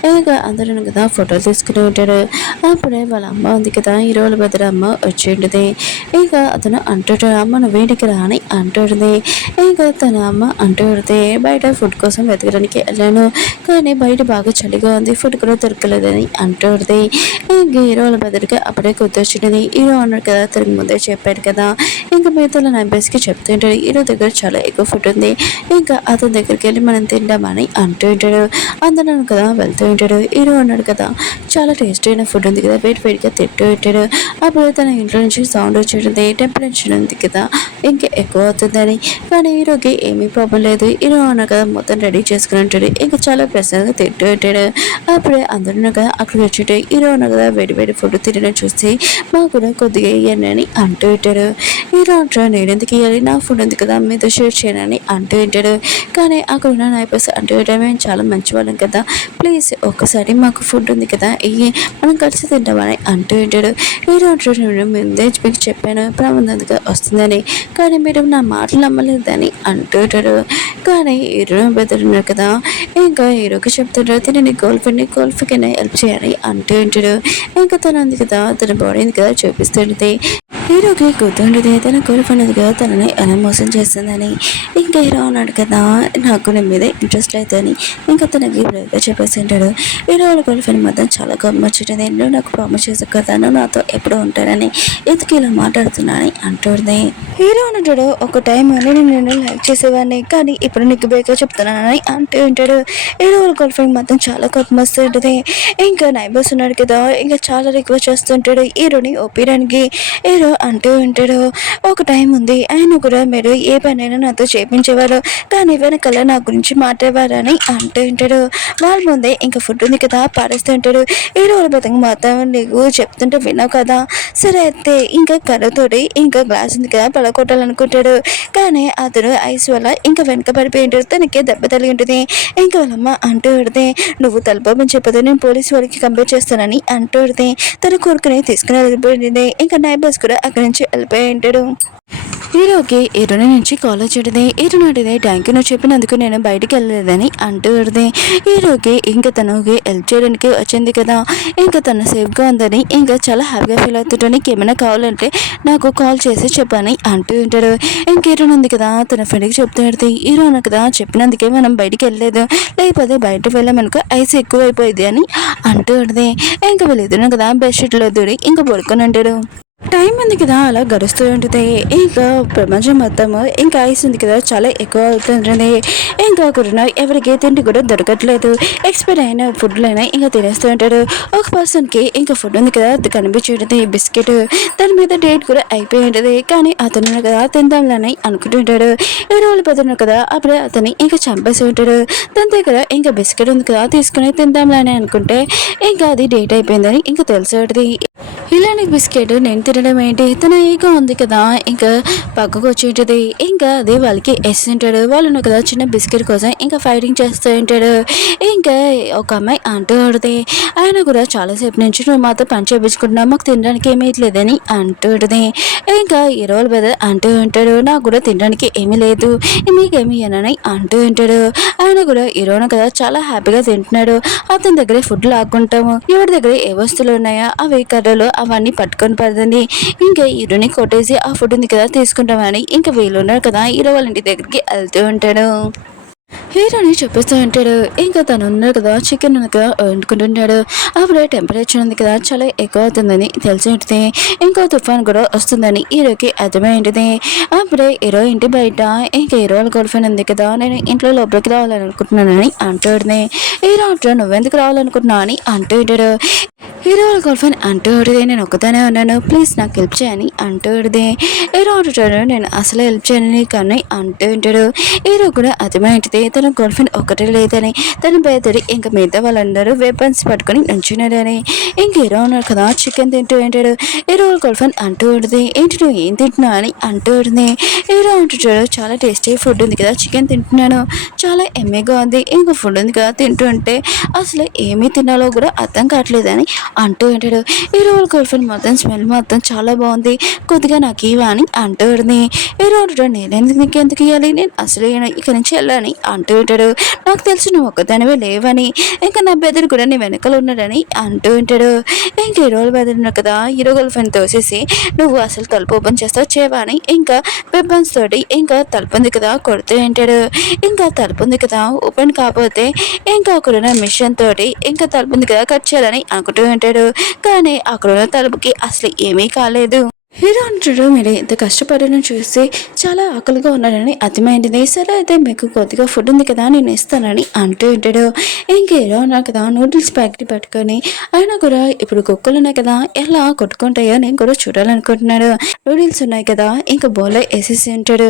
ఇంకా అందరూ కదా ఫోటోలు తీసుకుని ఉంటాడు. అప్పుడే వాళ్ళ అమ్మ ఉంది కదా, హీరో వాళ్ళ బద్దర అమ్మ వచ్చి ఉంటుంది. ఇంకా అతను అంటాడు, అమ్మ నువ్వు వేడికి రా అని అంటుంది. ఇంకా తన అమ్మ అంటుంది, బయట ఫుడ్ కోసం వెతకడానికి వెళ్ళాను, కానీ బయట బాగా చలిగా ఉంది, ఫుడ్ కూడా దొరకలేదని అంటుంది. ఇంకా హీరో వాళ్ళ బద్దరికి అప్పుడే గుర్తొచ్చింది. హీరో అన్నాడు కదా, తనకు ముందే చెప్పాడు కదా, ఇంకా మిగతా నా బెస్ట్కి చెప్తుంటాడు, హీరో దగ్గర చాలా ఎక్కువ ఫుడ్ ఉంది, ఇంకా అతని దగ్గరికి వెళ్ళి మనం తిందామని అంటూ ఉంటాడు. అందరూ కదా వెళ్తూ ఉంటాడు. హీరో అన్నాడు కదా, చాలా టేస్ట్ అయిన ఫుడ్ ఉంది కదా, వేడిగా తింటూ ఉంటాడు. అప్పుడు తన ఇంట్లో నుంచి సౌండ్ వచ్చేది, టెంపరేచర్ ఉంది కదా ఇంకా ఎక్కువ అవుతుందని. కానీ హీరోకి ఏమీ ప్రాబ్లం లేదు. హీరో అన్నాడు కదా మొత్తం రెడీ చేసుకుని ఉంటాడు. ఇంకా చాలా ప్రశాంతంగా తింటూ ఉంటాడు. అప్పుడే అందరూ కదా అక్కడికి వచ్చి హీరో అన్నాడు కదా వేడి ఫుడ్ తినడం చూసి మాకు కూడా కొద్దిగా ఇవ్వండి అని అంటూ ఉంటాడు. హీరో అంటాడు, నేను ఎందుకు ఇవ్వాలి, నా ఫుడ్ ఉంది కదా మీతో షేర్ చేయనని అంటూ ఉంటాడు. కానీ అక్కడ ఉన్న నైబర్స్ అంటూ మేము చాలా మంచి వాళ్ళం కదా, ప్లీజ్ ఒక్కసారి మాకు ఫుడ్ ఉంది కదా ఇవి మనం కలిసి తింటామని అంటూ ఉంటాడు. హీరో అంటాడు, నేను ముందే మీకు చెప్పాను ప్రమాదంగా వస్తుందని, కానీ మీరు నా మాటలు నమ్మలేదని అంటూ ఉంటాడు. కానీ హీరో బెదరున్నారు కదా, ఇంకా హీరోకి చెప్తాడు, తినని గోల్ఫ్కి హెల్ప్ చేయాలి అంటూ ఉంటాడు. ఇంకా తను ఉంది కదా, తన బాడీ ఉంది కదా చూపిస్తుంటుంది. హీరోకి గుర్తుండేది తన గర్ల్ ఫ్రెండ్ కదా తనని ఎలా మోసం చేస్తుందని. ఇంకా హీరో అన్నాడు కదా, నాకు నీ మీద ఇంట్రెస్ట్ లేదని ఇంకా తనకి బ్రేక్గా చెప్పేసి ఉంటాడు. హీరో వాళ్ళ గర్ల్ ఫ్రెండ్ మాత్రం చాలా గమ్మచ్చుంటుంది. నువ్వు నాకు ప్రామిస్ చేసావు కదా, నువ్వు నాతో ఎప్పుడు ఉంటానని, ఎందుకు ఇలా మాట్లాడుతున్నానని అంటుంది. హీరో అంటాడు, ఒక టైం నేను నిన్ను లైక్ చేసేవాడిని, కానీ ఇప్పుడు నీకు బ్రేక్గా చెప్తున్నానని అంటూ ఉంటాడు. హీరో వాళ్ళ గర్ల్ ఫ్రెండ్ మాత్రం చాలా కోపం వస్తుంటుంది. ఇంకా నైబర్స్ ఉన్నాడు కదా, ఇంకా చాలా రిక్వెస్ట్ చేస్తుంటాడు హీరోని ఒప్పియడానికి. హీరో అంటూ ఉంటాడు. ఒక టైం ఉంది, ఆయన కూడా మీరు ఏ పనైనా నాతో చేపించేవారు, కానీ వెనకాల నా గురించి మాట్లాడేవారని అంటూ ఉంటాడు. వాళ్ళ ముందే ఇంకా ఫుడ్ ఉంది కదా పారేస్తూ ఉంటాడు. ఈ రోజు బతుకు మొత్తం నీకు చెప్తుంటే విన్నావు కదా, సరే అయితే ఇంకా కర్రతోటి ఇంకా గ్లాస్ ఉంది కదా పడగొట్టాలనుకుంటాడు. కానీ అతను ఐస్ వల్ల ఇంకా వెనక పడిపోయి ఉంటాడు. తనకి దెబ్బ తగిలి ఉంటుంది. ఇంకా వాళ్ళమ్మ అంటూ పెడితే, నువ్వు తలపోమని చెప్పదు, నేను పోలీసు వాళ్ళకి కంప్లైంట్ చేస్తానని అంటూ పెడితే తన కొడుకుని తీసుకుని వెళ్ళిపోయింది. ఇంకా నైబర్స్ కూడా అక్కడి నుంచి వెళ్ళిపోయి ఉంటాడు. హీరోకి ఇరుని నుంచి కాల్ వచ్చేది. ఇరును అడిదే థ్యాంక్ యూ నువ్వు చెప్పినందుకు నేను బయటికి వెళ్ళలేదని అంటూ పెడితే, హీరోకి ఇంకా తనకి హెల్ప్ చేయడానికి వచ్చింది కదా, ఇంకా తను సేఫ్గా ఉందని ఇంకా చాలా హ్యాపీగా ఫీల్ అవుతుంటాడు. నీకు ఏమైనా కావాలంటే నాకు కాల్ చేసి చెప్పని అంటూ ఉంటాడు. ఇంక ఇరును ఉంది కదా తన ఫ్రెండ్కి చెప్తూ పెడితే, హీరోను కదా చెప్పినందుకే మనం బయటికి వెళ్ళలేదు, లేకపోతే బయట వెళ్ళామనుకో ఐస్ ఎక్కువైపోయింది అని అంటూ ఉంటుంది. ఇంకా వీళ్ళిద్దరు కదా బెడ్షీట్లో దూరి ఇంకా పడుకొని ఉంటాడు. టైం ఉంది కదా అలా గడుస్తూ ఉంటుంది. ఇంకా ప్రపంచం మొత్తము ఇంకా ఐస్ ఉంది కదా చాలా ఎక్కువ అవుతుంటుంది. ఇంకా కూడా ఎవరికి తిండి కూడా దొరకట్లేదు. ఎక్స్పైర్ అయిన ఫుడ్లైనా ఇంకా తినేస్తూ ఉంటాడు. ఒక పర్సన్కి ఇంకా ఫుడ్ ఉంది కదా అది కనిపించేది బిస్కెట్, దాని మీద డేట్ కూడా అయిపోయి ఉంటుంది. కానీ అతను కదా తిందాంలని అనుకుంటుంటాడు. ఈ రోజులు పెద్దను కదా అప్పుడే అతన్ని ఇంకా చంపేసి ఉంటాడు. దాని దగ్గర ఇంకా బిస్కెట్ ఉంది కదా తీసుకుని తిందాంలని అనుకుంటే ఇంకా అది డేట్ అయిపోయిందని ఇంకా తెలిసి ఉంటుంది. ఇలాంటి బిస్కెట్ నేను తినడం ఏంటి, తన ఈగో ఉంది కదా ఇంకా పక్కకు వచ్చి ఉంటుంది. ఇంకా అది వాళ్ళకి ఉంటాడు. వాళ్ళను కదా చిన్న బిస్కెట్ కోసం ఇంకా ఫైటింగ్ చేస్తూ ఉంటాడు. ఇంకా ఒక అమ్మాయి అంటూ ఆడితే, ఆయన కూడా చాలాసేపు నుంచి నువ్వు మాతో పని చేయించుకుంటున్నావు, మాకు తినడానికి ఏమీ లేదని అంటూ ఉంటుంది. ఇంకా ఈ రోజు బెదర్ అంటూ ఉంటాడు, నాకు కూడా తినడానికి ఏమీ లేదు, మీకేమి అని అంటూ ఉంటాడు. ఆయన కూడా ఈ రోజు కదా చాలా హ్యాపీగా తింటున్నాడు. అతని దగ్గర ఫుడ్ లాక్కుంటాము, ఎవరి దగ్గర ఏ వస్తువులు ఉన్నాయో అవి కర్రలు అవన్నీ పట్టుకొని పడుతుంది. ఇంకా హీరోని కొట్టేసి ఆ ఫుడ్ ఉంది కదా తీసుకుంటామని ఇంకా వీళ్ళు ఉన్నారు కదా హీరో వాళ్ళ ఇంటి దగ్గరికి వెళ్తూ ఉంటాడు. హీరోని చూపిస్తూ ఉంటాడు. ఇంకా తను ఉన్నారు కదా చికెన్ కదా వండుకుంటుంటాడు. అప్పుడే టెంపరేచర్ ఉంది కదా చాలా ఎక్కువ అవుతుందని తెలిసి ఉంటుంది. ఇంకో తుఫాన్ కూడా వస్తుందని హీరోకి అర్థమై ఉంటుంది. అప్పుడే హీరో ఇంటి బయట ఇంకా హీరో వాళ్ళ గర్ల్ ఫ్రెండ్ ఉంది కదా, నేను ఇంట్లో లోపలికి రావాలనుకుంటున్నానని అంటూ ఉంటుంది. హీరో అంటాడు, నువ్వెందుకు రావాలనుకుంటున్నావు అని అంటూ ఉంటాడు. హీరో వాళ్ళ గర్ల్ ఫ్రెండ్ అంటూ ఉంటుంది, నేను ఒక్కదానే ఉన్నాను, ప్లీజ్ నాకు హెల్ప్ చేయని అంటూ ఉంటుంది. హీరో అంటాడు, నేను అసలు హెల్ప్ చేయని కానీ అంటూ ఉంటాడు. హీరో కూడా అర్థమై ఉంటుంది తన గర్ల్ ఫ్రెండ్ ఒకటే లేదని, తన బయటది ఇంకా మిగతా వాళ్ళందరూ వెపన్స్ పట్టుకొని నుంచున్నారని. ఇంక హీరో ఉన్నారు కదా చికెన్ తింటూ ఉంటాడు. హీరో గర్ల్ ఫ్రెండ్ అంటూ ఉంటుంది, ఏంటి నువ్వు ఏం తింటున్నావు అని అంటూ ఉంటుంది. హీరో అంటుంటాడు, చాలా టేస్టీ ఫుడ్ ఉంది కదా చికెన్ తింటున్నాను, చాలా ఎమ్మీగా ఉంది, ఇంకా ఫుడ్ ఉంది కదా తింటూ ఉంటే అసలు ఏమీ తినాలో కూడా అర్థం కావట్లేదని అంటూ ఉంటాడు. హీరో గర్ల్ ఫ్రెండ్ మొత్తం స్మెల్ మొత్తం చాలా బాగుంది, కొద్దిగా నాకు ఇవా అని అంటూ ఉంటుంది. హీరో అంటాడు, నేను నీకెందుకు ఇవ్వాలి, నేను అసలు ఇక్కడి నుంచి వెళ్ళాలని అంటూ ఉంటాడు. నాకు తెలిసి నువ్వు ఒక్కదానివే లేవని, ఇంకా నా బెదర్ కూడా నీ వెనకాల ఉన్నాడని అంటూ ఉంటాడు. ఇంక హీరోలు బెదర్ ఉన్నారు కదా హీరో గర్ల్ ఫ్రెండ్ తోసేసి, నువ్వు అసలు తలుపు ఓపెన్ చేస్తావు చేవా అని ఇంకా వెపన్స్ తోటి ఇంకా తలుపు ఉంది కదా కొడుతూ ఉంటాడు. ఇంకా తలుపు ఉంది కదా ఓపెన్ కాకపోతే ఇంకా అక్కడున్న మిషన్ తోటి ఇంకా తలుపు ఉంది కదా కట్ చేయాలని అనుకుంటూ ఉంటాడు. కానీ అక్కడున్న తలుపుకి అసలు ఏమీ కాలేదు. హీరో అంటాడు, మీరు ఇంత కష్టపడిన చూసి చాలా ఆకలిగా ఉన్నారని అర్థమైంది, సరే అయితే మీకు కొద్దిగా ఫుడ్ ఉంది కదా నేను ఇస్తానని అంటూ ఉంటాడు. ఇంక హీరో ఉన్నారు కదా నూడిల్స్ ప్యాకెట్ పట్టుకొని, ఆయన కూడా ఇప్పుడు కుక్కలు ఉన్నాయి కదా ఎలా కొట్టుకుంటాయో నేను కూడా చూడాలనుకుంటున్నాడు. నూడిల్స్ ఉన్నాయి కదా ఇంకా బౌల్లో వేసేసి ఉంటాడు.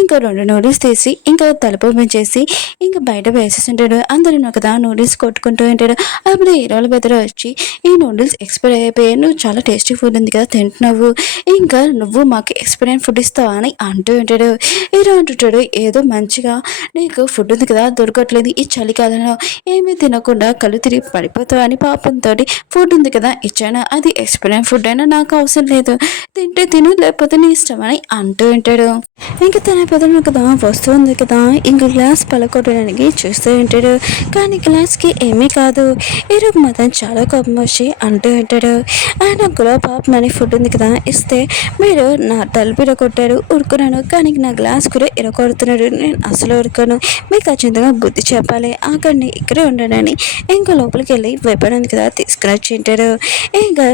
ఇంకా 2 నూడిల్స్ తీసి ఇంకా తలుపు చేసి ఇంకా బయట వేసేసి ఉంటాడు. అందరూ కదా నూడిల్స్ కొట్టుకుంటూ ఉంటాడు. అప్పుడు హీరోల బెదర వచ్చి, ఈ నూడిల్స్ ఎక్స్పైర్ అయిపోయాయి, నువ్వు చాలా టేస్టీ ఫుడ్ ఉంది కదా తింటున్నావు, ఇంకా నువ్వు మాకు ఎక్స్పీరియన్స్ ఫుడ్ ఇస్తావా అని అంటూ ఉంటాడు. హీరో అంటుంటాడు, ఏదో మంచిగా నీకు ఫుడ్ ఉంది కదా దొరకట్లేదు, ఈ చలికాలంలో ఏమీ తినకుండా కళ్ళు తిరిగి పడిపోతావు అని పాపంతో ఫుడ్ ఉంది కదా ఇచ్చాను, అది ఎక్స్పీరియన్స్ ఫుడ్ అయినా నాకు అవసరం లేదు, తింటే తిను లేకపోతే నీ ఇష్టం అని అంటూ ఉంటాడు. ఇంకా తన పెదను కదా వస్తుంది కదా ఇంకా గ్లాస్ పలకొట్టడానికి చూస్తూ ఉంటాడు. కానీ గ్లాస్కి ఏమీ కాదు. హీరోకి మాత్రం చాలా కోపం వచ్చి అంటూ ఉంటాడు, ఆయన కూడా పాపమని ఫుడ్ ఉంది కదా ఇస్తే, మీరు నా తలుపు ఇరగొట్టారు ఉరుకున్నాను, కానీ నా గ్లాస్ కూడా ఇరగొడుతున్నాడు, నేను అసలు ఉరుకను, మీకు ఖచ్చితంగా బుద్ధి చెప్పాలి, అక్కడిని ఇక్కడే ఉండడని ఇంకా లోపలికి వెళ్ళి వెపన్ ఉంది కదా తీసుకుని వచ్చి ఉంటాడు. ఇంకా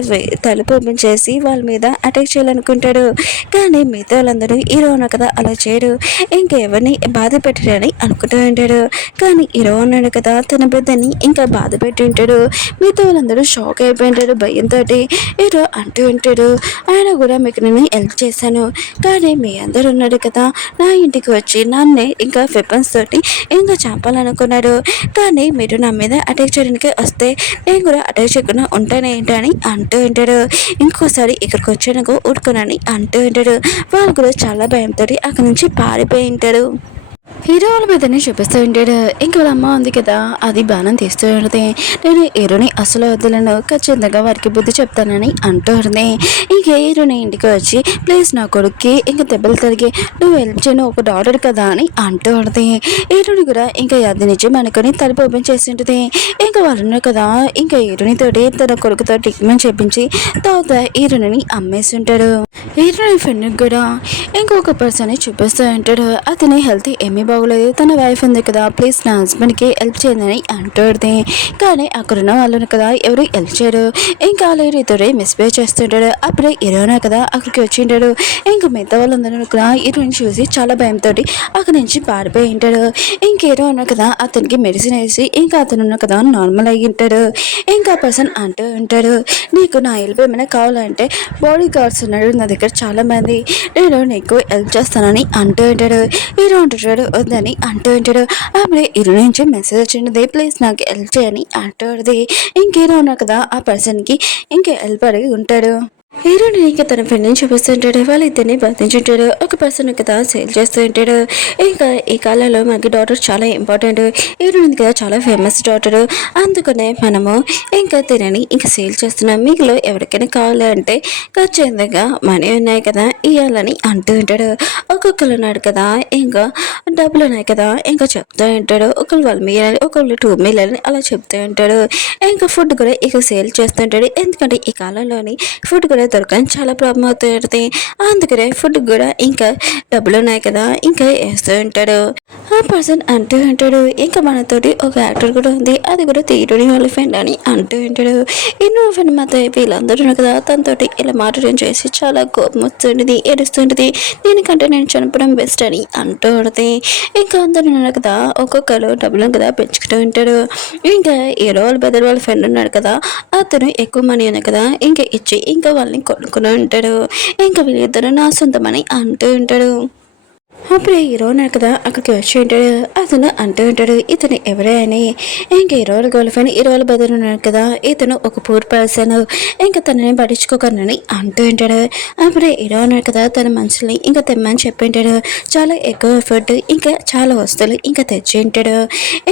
తలుపు ఓపెన్ చేసి వాళ్ళ మీద అటాక్ చేయాలనుకుంటాడు. ఉంటాడు. కానీ మిగతా వాళ్ళందరూ హీరో ఉన్నాడు కదా అలా చేయడు, ఇంకెవరిని బాధ పెట్టారని అనుకుంటూ ఉంటాడు. కానీ హీరో ఉన్నాడు కదా తన బిడ్డని ఇంకా బాధ పెట్టి ఉంటాడు. మిగతా వాళ్ళందరూ షాక్ అయిపోయింటారు భయంతో. హీరో అంటూ ఉంటాడు, ఆయన కూడా మీకు నేను హెల్ప్ చేశాను, కానీ మీ అందరు ఉన్నాడు కదా నా ఇంటికి వచ్చి నన్నే ఇంకా వెపన్స్ తోటి ఇంకా చంపాలనుకున్నారు, కానీ మీరు నా మీద అటాక్ చేయడానికి వస్తే నేను కూడా అటాక్ చేయకుండా ఉంటానే ఏంటని అంటూ ఉంటాడు. ఇంకోసారి ఇక్కడికి వచ్చానుకో ఊరుకునని అంటూ ఉంటాడు. వాళ్ళు కూడా చాలా భయంతో అక్కడి నుంచి పారిపోయి ఉంటారు. హీరో వాళ్ళ మీదనే చూపిస్తూ ఉంటాడు. ఇంక వాళ్ళ అమ్మ ఉంది కదా అది బాణం తీస్తూ ఉంటుంది. నేను హీరోని అసలు వద్దులను ఖచ్చితంగా వారికి బుద్ధి చెప్తానని అంటూ ఉంటుంది. ఇంక హీరోని ఇంటికి వచ్చి ప్లీజ్ నా కొడుక్కి ఇంక దెబ్బలు తిరిగి నువ్వు హెల్ప్ చేయను ఒక డాక్టర్ కదా అని అంటూ ఉంటుంది. హీరోని కూడా ఇంకా అది నిజం అనుకుని తలుపు ఓపెన్ చేసి ఉంటుంది. ఇంకా వాళ్ళు ఉన్నారు కదా ఇంకా హీరోని తోటి తన కొడుకుతో ట్రీట్మెంట్ చేపించి తర్వాత హీరోని అమ్మేసి ఉంటాడు. హీరోని ఫ్రెండ్ కూడా ఇంకొక పర్సన్ చూపిస్తూ ఉంటాడు. అతని హెల్త్ ఏమీ బాగోలేదు, తన వైఫ్ ఉంది కదా ప్లీజ్ నా హస్బెండ్కి హెల్ప్ చేయండి అంటుంది. కానీ అక్కడున్న వాళ్ళు కదా ఎవరు హెల్ప్ చేయరు. ఇంకా హీరోతో మిస్బిహేవ్ చేస్తుంటాడు. అప్పుడే హీరోనా కదా అక్కడికి వచ్చింటాడు. ఇంకా మిగతా వాళ్ళందరూ కూడా హీరోని చూసి చాలా భయంతో అక్కడి నుంచి పారిపోయి ఉంటాడు. ఇంక హీరో ఉన్నా కదా అతనికి మెడిసిన్ వేసి ఇంకా అతను ఉన్న కదా నార్మల్ అయ్యి ఉంటాడు. ఇంకా పర్సన్ అంటూ ఉంటాడు, నీకు నా హెల్ప్ ఏమైనా కావాలంటే బాడీ గార్డ్స్ ఉన్నాడు నా దగ్గర చాలా మంది, నేను నీకు హెల్ప్ చేస్తానని అంటూ ఉంటాడు. హీరో అంటుంటాడు వద్దని అంటూ ఉంటాడు. అప్పుడే హీరో నుంచి మెసేజ్ వచ్చింది ప్లీజ్ నాకు హెల్ప్ చేయని అంటుంది. ఇంక హీరో ఉన్నా కదా ఆ పర్సన్కి ఇంకా హెల్ప్ అడిగి ఉంటాడు. హీరోని ఇంకా తన ఫ్రెండ్ని చూపిస్తుంటాడు. వాళ్ళిద్దరిని బంధించుంటాడు. ఒక పర్సన్ కదా సేల్ చేస్తూ ఉంటాడు. ఇంకా ఈ కాలంలో మనకి డాక్టర్ చాలా ఇంపార్టెంట్. హీరోని కదా చాలా ఫేమస్ డాక్టర్, అందుకనే మనము ఇంకా తినని ఇంకా సేల్ చేస్తున్నాం, మీకులో ఎవరికైనా కావాలి అంటే ఖచ్చితంగా మనీ ఉన్నాయి కదా ఇవ్వాలని అంటూ ఉంటాడు. ఒక్కొక్కరు ఉన్నాడు కదా ఇంకా డబ్బులు ఉన్నాయి కదా ఇంకా చెప్తూ ఉంటాడు. ఒకళ్ళు 1 మిలియన్ ఒకళ్ళు 2 మిలియన్ అలా చెప్తూ ఉంటాడు. ఇంకా ఫుడ్ కూడా ఇక సేల్ చేస్తుంటాడు. ఎందుకంటే ఈ కాలంలోని ఫుడ్ కూడా దొరకని చాలా ప్రాబ్లం అవుతుంది. అందుకనే ఫుడ్ కూడా ఇంకా డబ్బులు ఉన్నాయి కదా ఇంకా వేస్తూ ఉంటాడు. ఆ పర్సన్ అంటూ ఉంటాడు ఇంకా మనతోటి ఒక యాక్టర్ కూడా ఉంది, అది కూడా హీరోని వాళ్ళ ఫ్రెండ్ అని అంటూ ఉంటాడు. ఎన్నో ఫ్రెండ్ మాతో వీళ్ళందరూ కదా తనతోటి ఇలా మాట్లాడడం చేసి చాలా కోపం వస్తుంటుంది, ఏడుస్తుంటుంది, దీనికంటే నేను చనిపోవడం బెస్ట్ అని అంటూ ఉంటుంది. ఇంకా అందరూ కదా ఒక్కొక్కరు డబ్బులను కదా పెంచుకుంటూ ఉంటాడు. ఇంకా హీరో వాళ్ళ బెదర్ వాళ్ళ ఫ్రెండ్ ఉన్నాడు కదా అతను ఎక్కువ మనీ ఉన్నాయి కదా ఇంకా ఇచ్చి ఇంకా వాళ్ళని కొనుక్కుని ఉంటాడు. ఇంకా వీళ్ళిద్దరు నా సొంతమని అంటూ ఉంటాడు. అప్పుడే హీరో ఉన్నాడు కదా అక్కడికి వచ్చి ఉంటాడు. అతను అంటూ ఉంటాడు ఇతను ఎవరే అని. ఇంకా హీరో వాళ్ళ గర్ల్ ఫ్రెండ్ హీరో వాళ్ళ బదులు ఉన్నాడు కదా ఇతను ఒక పూర్ పర్సన్, ఇంకా తనని పట్టించుకోకనని అంటూ ఉంటాడు. అప్పుడే హీరో ఉన్నాడు కదా తన మనుషుల్ని ఇంకా తెమ్మని చెప్పి ఉంటాడు. చాలా ఎక్కువ ఎఫర్ట్ ఇంకా చాలా వస్తువులు ఇంకా తెచ్చి ఉంటాడు.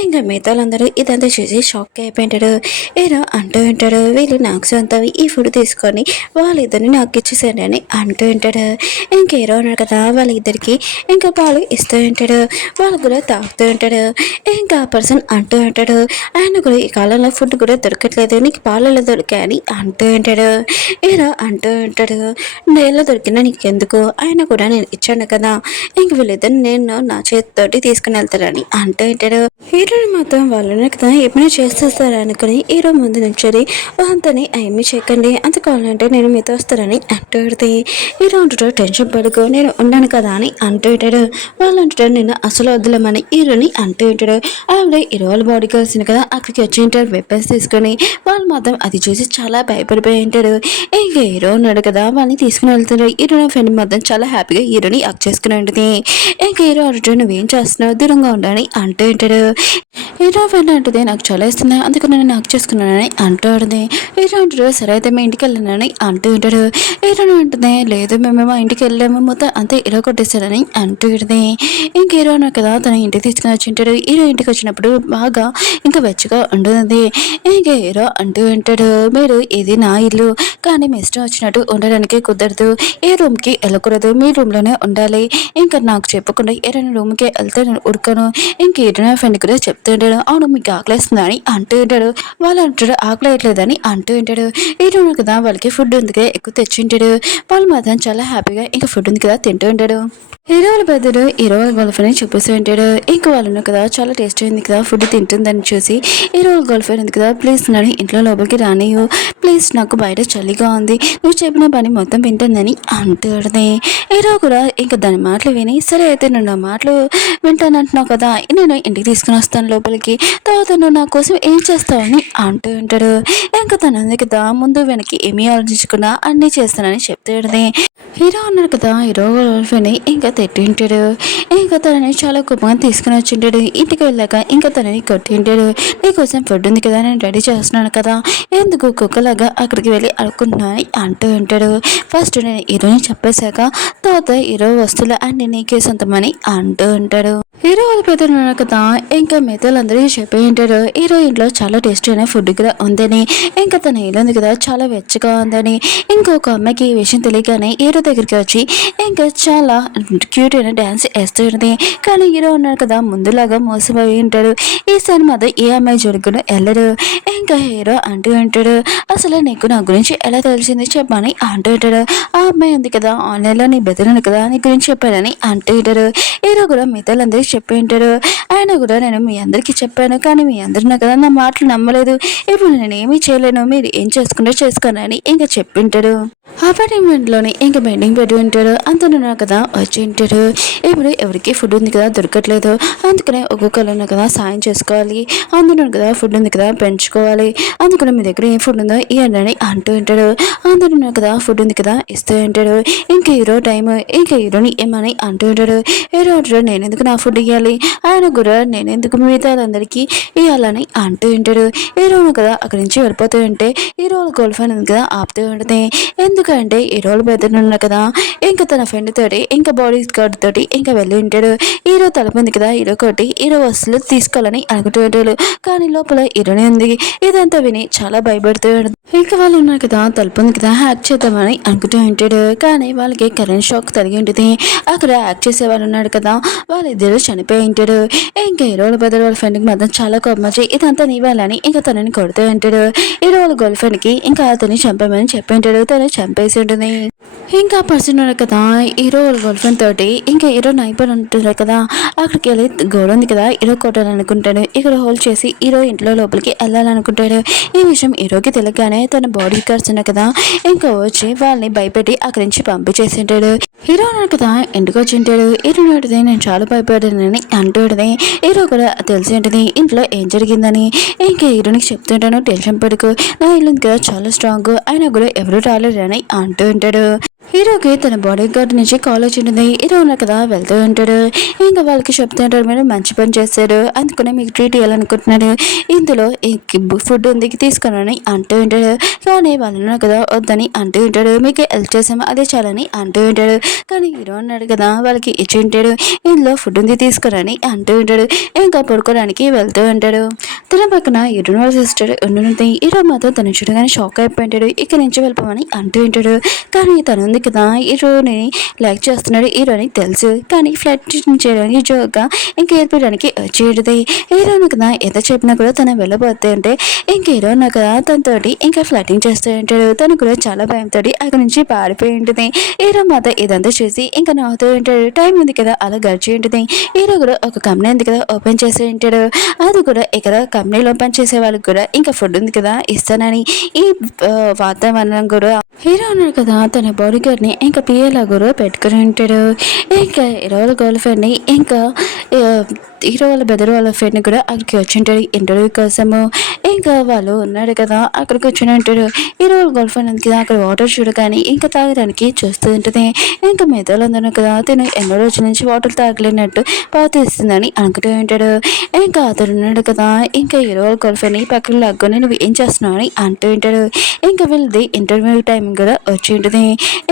ఇంకా మిగతా వాళ్ళందరూ ఇదంతా చూసి షాక్ అయిపోయింటాడు. హీరో అంటూ ఉంటాడు వీళ్ళు నాకు సొంతవి, ఈ ఫుడ్ తీసుకొని వాళ్ళిద్దరిని నాకు ఇచ్చేసాడు అని అంటూ ఉంటాడు. ఇంకా హీరో ఉన్నాడు కదా వాళ్ళిద్దరికి ఇంకా పాలు ఇస్తూ ఉంటాడు. వాళ్ళు కూడా తాగుతూ ఉంటాడు. ఇంకా ఆ పర్సన్ అంటూ ఉంటాడు ఆయన కూడా ఈ కాలంలో ఫుడ్ కూడా దొరకట్లేదు, నీకు పాలలో దొరికాయని అంటూ ఉంటాడు. హీరో అంటూ ఉంటాడు నేలలో దొరికినా నీకెందుకు, ఆయన కూడా నేను ఇచ్చాను కదా, ఇంక వీళ్ళిద్దరు నేను నా చేతితోటి తీసుకుని వెళ్తారని అంటూ ఉంటాడు. హీరోని మాత్రం వాళ్ళనే కదా ఏమైనా చేసేస్తారు అనుకుని హీరో ముందు నుంచి అంతని ఏమీ చేయకండి, అంత కావాలంటే నేను మీతో వస్తారని అంటూ ఉంటుంది. హీరో అంటాడు టెన్షన్ పడుకో నేను ఉన్నాను కదా అని అంటూ ఉంటాడు. వాళ్ళు అంటాడు నేను అసలు వద్దులేమని హీరోని అంటూ ఉంటాడు. ఆవిడ హీరో వాళ్ళ బాడీ కలిసింది కదా అక్కడికి వచ్చి ఉంటారు వెపన్స్ తీసుకొని. వాళ్ళు మాత్రం అది చూసి చాలా భయపడిపోయి ఉంటాడు. ఇంకా హీరో ఉన్నాడు కదా వాళ్ళని తీసుకుని వెళ్తాడు. హీరో ఫ్రెండ్ మాత్రం చాలా హ్యాపీగా హీరోని యాక్ట్ చేసుకుని ఉంటుంది. ఇంకా హీరో అంటాడు నువ్వేం చేస్తున్నావు దూరంగా ఉండాలని అంటూ ఉంటాడు. హీరో ఫ్రెండ్ అంటుంది నాకు చాలా ఇస్తుంది అందుకని నేను యాక్ట్ చేసుకున్నానని అంటూ ఉంటుంది. హీరో అంటాడు సరే అయితే మేము ఇంటికి వెళ్ళానని అంటూ ఉంటాడు. హీరో అంటుంది లేదు మేము మా ఇంటికి వెళ్ళాము మొత్తం అంతే హీరో కొట్టేస్తాడని అంటూ ఉంటుంది. ఇంక హీరో కదా తన ఇంటికి తీసుకుని వచ్చి ఉంటాడు. హీరో ఇంటికి వచ్చినప్పుడు బాగా ఇంకా వెచ్చగా ఉంటుంది. ఇంక హీరో అంటూ ఉంటాడు మీరు ఇది నా ఇల్లు కానీ మీ ఇష్టం వచ్చినట్టు ఉండడానికి కుదరదు, ఏ రూమ్కి వెళ్ళకూడదు, మీ రూమ్లోనే ఉండాలి, ఇంకా నాకు చెప్పకుండా ఏదైనా రూమ్కి వెళ్తే నేను ఉడకను. ఇంక ఏదైనా ఫ్రెండ్ కూడా చెప్తూ ఉంటాడు అవును మీకు ఆకలిస్తుందా అని అంటూ ఉంటాడు. వాళ్ళు అంటాడు ఆకలి వేయట్లేదని అంటూ ఉంటాడు. హీరో కదా వాళ్ళకి ఫుడ్ ఉంది కదా ఎక్కువ తెచ్చి ఉంటాడు. వాళ్ళు మాత్రం చాలా హ్యాపీగా ఇంకా ఫుడ్ ఉంది కదా తింటూ ఉంటాడు. హీరో వాళ్ళ బెదరు హీరో వాళ్ళ గర్ల్ ఫ్రెండ్ చూపిస్తూ ఉంటాడు. ఇంకా వాళ్ళు కదా చాలా టేస్ట్ అయింది కదా ఫుడ్ తింటుందని చూసి హీరో వాళ్ళ గర్ల్ ఫ్రెండ్ ఉంది కదా ప్లీజ్ నన్ను ఇంట్లో లోపలికి రానియు, ప్లీజ్ నాకు బయట చలిగా ఉంది, నువ్వు చెప్పిన పని మొత్తం వింటుందని అంటాడుది. హీరో కూడా ఇంకా దాని మాటలు విని సరే అయితే నువ్వు నా మాటలు వింటానంటున్నావు కదా నేను ఇంటికి తీసుకుని వస్తాను లోపలికి, తర్వాత నువ్వు నా కోసం ఏం చేస్తావని అంటూ ఉంటాడు. ఇంకా తన ఉంది కదా ముందు వెనక్కి ఏమీ ఆలోచించకుండా అన్నీ చేస్తానని చెప్తాడుది. హీరో అన్నాడు కదా హీరో గర్ల్ ఫ్రెండ్ ఇంకా తిట్టింటాడు. ఇంకా తనని చాలా కోపంగా తీసుకుని వచ్చింటాడు. ఇంటికి వెళ్ళాక ఇంకా తనని కొట్టింటాడు. నీకోసం ఫుడ్ ఉంది కదా నేను రెడీ చేస్తున్నాను కదా ఎందుకు కుక్కలాగా అక్కడికి వెళ్ళి అడుక్కుంటున్నా అంటూ ఉంటాడు. ఫస్ట్ నేను హీరోని చెప్పేశాక తర్వాత హీరో వస్తువులు అన్ని నీకే సొంతమని అంటూ ఉంటాడు. హీరో వాళ్ళ పెద్దలు కదా ఇంకా మిగతాలందరికీ చెప్పి ఉంటారు హీరో ఇంట్లో చాలా టేస్టీ అయిన ఫుడ్ కూడా ఉందని, ఇంకా తన ఇల్లు ఉంది కదా చాలా వెచ్చగా ఉందని. ఇంకొక అమ్మాయికి ఈ విషయం తెలియగానే హీరో దగ్గరికి వచ్చి ఇంకా చాలా క్యూట్ అయిన డ్యాన్స్ వేస్తుంది. కానీ హీరో ఉన్నాడు కదా ముందులాగా మోసపోయి ఉంటాడు. ఈ సినిమాతో ఏ అమ్మాయి జోడుకుని వెళ్ళడు. ఇంకా హీరో అంటూ ఉంటాడు అసలు నీకు నా గురించి ఎలా తెలిసింది చెప్పని అంటూ ఉంటాడు. ఆ అమ్మాయి ఉంది కదా ఆన్లైన్లో నీ బెదిరిను కదా నీ గురించి చెప్పాడని అంటూ ఉంటాడు. హీరో కూడా మిగతాలందరికీ చెప్పి ఉంటాడు. ఆయన కూడా నేను మీ అందరికీ చెప్పాను కానీ మీ అందరూ కదా నా మాటలు నమ్మలేదు, ఇప్పుడు నేను ఏమీ చేయలేను, మీరు ఏం చేసుకుంటే చేసుకోనని ఇంకా చెప్పింటాడు. అపార్ట్మెంట్లోని ఇంకా బెడ్డింగ్ పెట్టి ఉంటాడు. అంతనున్నా కదా వచ్చి ఉంటాడు. ఇప్పుడు ఎవరికి ఫుడ్ ఉంది కదా దొరకట్లేదు, అందుకనే ఒక్కొక్కరు కదా సాయం చేసుకోవాలి, అందులో కదా ఫుడ్ ఉంది కదా పెంచుకోవాలి, అందుకని మీ దగ్గర ఏం ఫుడ్ ఉందో ఇవ్వండి అంటూ ఉంటాడు. అందులో కదా ఫుడ్ ఉంది కదా ఇస్తూ ఉంటాడు. ఇంకా హీరో టైం ఇంకా హీరోని ఏమని అంటూ ఉంటాడు. హీరో అంటాడు నేను ఎందుకు నా ఫుడ్ ఇవ్వాలి, ఆయన కూడా నేను ఎందుకు మిగతా వాళ్ళందరికీ ఇవ్వాలని అంటూ ఉంటాడు. హీరోను కదా అక్కడి నుంచి వెళ్ళిపోతూ ఉంటే హీరో గర్ల్ ఫ్రెండ్ కదా ఆపుతూ ఉంటుంది. ఎందుకంటే హీరోలు బెదరున్నారు కదా ఇంకా తన ఫ్రెండ్ తోటి ఇంకా బాడీ గార్డ్ తోటి ఇంకా వెళ్ళి ఉంటాడు. హీరో తలపుంది కదా హీరో కొట్టి హీరో వస్తువులు తీసుకోవాలని అనుకుంటూ ఉంటాడు. కానీ లోపల హీరోనే ఉంది. ఇదంతా విని చాలా భయపడుతూ ఉంటాడు. ఇంకా వాళ్ళు ఉన్నారు కదా తలుపుంది కదా హ్యాక్ చేద్దామని అనుకుంటూ ఉంటాడు. కానీ వాళ్ళకి కరెంట్ షాక్ తగిలి ఉంటుంది. అక్కడ హ్యాక్ చేసే వాళ్ళు ఉన్నాడు కదా వాళ్ళిద్దరు చనిపోయి ఉంటాడు. ఇంకా హీరోల బెదరు వాళ్ళ ఫ్రెండ్కి మాత్రం చాలా కోపం వచ్చి ఇదంతా నీ వాళ్ళని ఇంకా తనని కొడుతూ ఉంటాడు. హీరో వాళ్ళ గర్ల్ ఫ్రెండ్కి ఇంకా అతన్ని చంపమని చెప్పి ఉంటాడు. తను చంపేసి ఉంటుంది. ఇంకా పర్సన్ కదా హీరో వాళ్ళ గర్ల్ ఫ్రెండ్ తోటి ఇంకా హీరో నైబర్ అంటున్నారు కదా అక్కడికి వెళ్ళి గోడ ఉంది కదా హీరో కొట్టాలనుకుంటాడు. ఇక్కడ హోల్డ్ చేసి హీరో ఇంట్లో లోపలికి వెళ్ళాలనుకుంటాడు. ఈ విషయం హీరోకి తెలియగానే తన బాడీ గార్డ్స్ ఉన్నాయి కదా ఇంకా వచ్చి వాళ్ళని భయపెట్టి అక్కడి నుంచి పంపించేసి ఉంటాడు. హీరో అన్నాడు కదా ఎందుకు వచ్చి ఉంటాడు. హీరో నాటిది నేను చాలా భయపడానని అంటుంటది. హీరో కూడా తెలిసి ఉంటుంది ఇంట్లో ఏం జరిగిందని. ఇంకా హీరోనికి చెప్తుంటాను టెన్షన్ పడుకు, నా ఇల్లు కదా చాలా స్ట్రాంగ్ అయినా కూడా ఎవరు రాలేరని అంటూ ఉంటాడు. హీరోకి తన బాడీ గార్డ్ నుంచి కాల్ వచ్చింటుంది. హీరో ఉన్నారు కదా వెళ్తూ ఉంటాడు. ఇంకా వాళ్ళకి చెప్తూ ఉంటాడు మీరు మంచి పని చేశారు అందుకనే మీకు ట్రీట్ ఇవ్వాలనుకుంటున్నాడు, ఇందులో ఫుడ్ ఉంది తీసుకుని అంటూ ఉంటాడు. కానీ వాళ్ళు ఉన్నారు కదా వద్దని అంటూ ఉంటాడు. మీకు హెల్ప్ చేసాము అదే చాలని అంటూ ఉంటాడు. కానీ హీరో అన్నాడు కదా వాళ్ళకి ఇచ్చి ఉంటాడు ఇందులో ఫుడ్ ఉంది తీసుకురని అంటూ ఉంటాడు. ఇంకా పడుకోవడానికి వెళ్తూ ఉంటాడు. తన పక్కన హీరో వాళ్ళ సిస్టర్ ఉండుంటుంది. హీరో మాత్రం తను చూడగానే షాక్ అయిపోయింటాడు. ఇక్కడ నుంచి వెళ్ళిపోమని అంటూ ఉంటాడు. కానీ తను ఉంది కదా హీరోని లైక్ చేస్తున్నాడు హీరోని తెలుసు. కానీ ఫ్లైట్ చేయడానికి జోక్గా ఇంకా ఏర్పడడానికి వచ్చేది. హీరోను కదా ఎంత చెప్పినా కూడా తను వెళ్ళబోతే అంటే ఇంకా హీరోను కదా తనతోటి ఇంకా ఫ్లైటింగ్ చేస్తూ ఉంటాడు. తను కూడా చాలా భయంతో అక్కడి నుంచి పారిపోయి ఉంటుంది. హీరో మాత్రం ఇదంతా చూసి ఇంకా నవ్వుతూ ఉంటాడు. టైం ఉంది కదా అలా గడిచి ఉంటుంది. హీరో కూడా ఒక కంపెనీ ఉంది కదా ఓపెన్ చేసి ఉంటాడు. అది కూడా ఇక్కడ కంపెనీలో ఓపెన్ చేసే వాళ్ళకి కూడా ఇంకా ఫుడ్ ఉంది కదా ఇస్తానని ఈ వాతావరణం కూడా హీరో ఉన్నాడు కదా తన బాడీ గార్డ్ని ఇంకా పిఏలా కూడా పెట్టుకుని ఉంటాడు. ఇంకా హీరో గర్ల్ ఫ్రెండ్ని ఇంకా హీరో వాళ్ళ బెదర్ వాళ్ళ ఫ్రెండ్ కూడా అక్కడికి వచ్చి ఉంటాడు ఇంటర్వ్యూ కోసము. ఇంకా వాళ్ళు ఉన్నాడు కదా అక్కడికి వచ్చి ఉంటాడు. హీరో వాళ్ళ గర్ల్ ఫ్రెండ్ కదా అక్కడ వాటర్ చూడగానే ఇంకా తాగడానికి చూస్తూ ఉంటుంది. ఇంకా మిగతాలందరూ కదా తను ఎన్నో రోజుల నుంచి వాటర్ తాగలేనట్టు పాతిస్తుందని అనుకుంటూ ఉంటాడు. ఇంకా అతను ఉన్నాడు కదా ఇంకా హీరో వాళ్ళ గర్ల్ ఫ్రెండ్ని పక్కన లాక్కొని నువ్వు ఏం చేస్తున్నావు అని అంటూ ఉంటాడు. ఇంకా వీళ్ళది ఇంటర్వ్యూ టైం కూడా వచ్చి ఉంటుంది.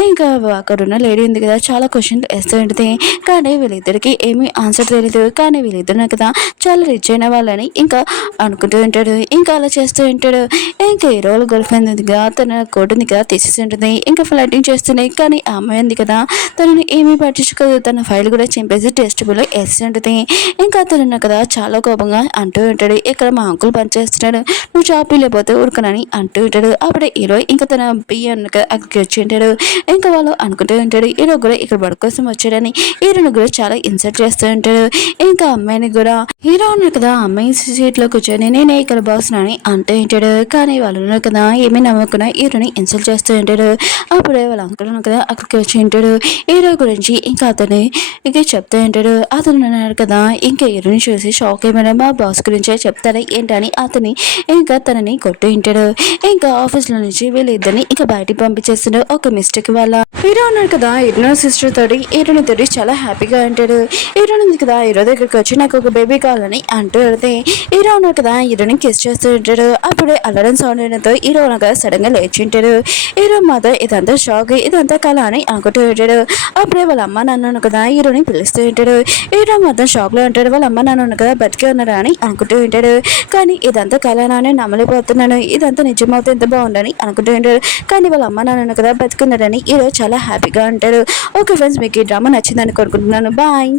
ఇంకా అక్కడ ఉన్న లేడీ ఉంది కదా చాలా క్వశ్చన్లు వేస్తూ ఉంటుంది. కానీ వీళ్ళిద్దరికి ఏమీ ఆన్సర్ తెలియదు. కానీ వీళ్ళిద్దరు కదా చాలా రిచ్ అయిన వాళ్ళని ఇంకా అనుకుంటూ ఉంటాడు. ఇంకా అలా చేస్తూ ఉంటాడు. ఇంకా హీరో వాళ్ళ గర్ల్ ఫ్రెండ్ ఉంది కదా, తన కోట్ ఉంది కదా తీసేసి ఉంటుంది. ఇంకా ఫ్లైటింగ్ చేస్తున్నాయి, కానీ ఆ అమ్మాయి ఉంది కదా తనని ఏమీ పట్టించుకోదు. తన ఫైల్ కూడా చింపేసి టెస్టబుల్ వేసి ఉంటుంది. ఇంకా అతను కదా చాలా కోపంగా అంటూ ఉంటాడు, ఇక్కడ మా అంకుల్ పనిచేస్తున్నాడు, నువ్వు జాబ్ లేకపోతే ఊరుకునని అంటూ ఉంటాడు. అప్పుడే హీరో ఇంకా తన పిఎన్ అక్కడికి వచ్చి ఉంటాడు. ఇంకా వాళ్ళు అనుకుంటూ ఉంటాడు హీరో కూడా ఇక్కడ వర్క్ కోసం వచ్చాడని. హీరోని కూడా చాలా ఇన్సల్ట్ చేస్తూ ఉంటాడు. ఇంకా అమ్మాయిని కూడా హీరో ఉన్నారు కదా అమ్మాయి సీట్ లో కూర్చొని నేనే ఇక్కడ బాస్ అని అంటూ ఉంటాడు. కానీ వాళ్ళు ఉన్నారు కదా ఏమీ నమ్మకుండా హీరోని ఇన్సల్ట్ చేస్తూ ఉంటాడు. అప్పుడే వాళ్ళ అంకుల్ ఉన్నారు కదా అక్కడికి వచ్చి ఉంటాడు. హీరో గురించి ఇంకా అతని ఇంకా చెప్తూ ఉంటాడు. అతను అన్నాడు కదా ఇంకా హీరోని చూసి షాక్ అయిపోయినా మా బాస్ గురించే చెప్తారా ఏంటని అతని ఇంకా తనని కొట్టు ఉంటాడు. ఇంకా ఆఫీస్ లో నుంచి వీళ్ళిద్దరిని ఇంకా బయటికి పంపించేస్తాడు ఒక మిస్టేక్ వల్ల. హీరో ఉన్నాడు కదా హీరో సిస్టర్ తోటి హీరోని తోటి చాలా హ్యాపీగా ఉంటాడు. హీరో ఉంది కదా హీరో దగ్గరికి వచ్చి నాకు ఒక బేబీ కావాలని అంటూ వెళ్తే హీరో ఉన్నాడు కదా హీరోని కిస్ చేస్తూ ఉంటాడు. అప్పుడే అలరన్ సౌండ్ అయినంతో హీరో కదా సడన్ గా లేచి ఉంటాడు. హీరో మాత్రం ఇదంతా షాక్ ఇదంతా కళ అని అనుకుంటూ ఉంటాడు. అప్పుడే వాళ్ళ అమ్మ నాన్న కదా హీరోని పిలుస్తూ ఉంటాడు. హీరో మాత్రం షాక్ లో ఉంటాడు. వాళ్ళ అమ్మ నాన్న కదా బతికే ఉన్నారా అని అనుకుంటూ ఉంటాడు. కానీ ఇదంతా కళనా అని నమ్మలేకపోతున్నాను, ఇదంతా నిజమవుతే ఎంత బాగుందని అనుకుంటూ ఉంటాడు. కానీ వాళ్ళ అమ్మ నాన్న కదా బతుకున్నారని హీరో చాలా హ్యాపీగా ఉంటారు. ఓకే ఫ్రెండ్స్, మీకు ఈ డ్రామా నచ్చిందని కోరుకుంటున్నాను. బాయ్.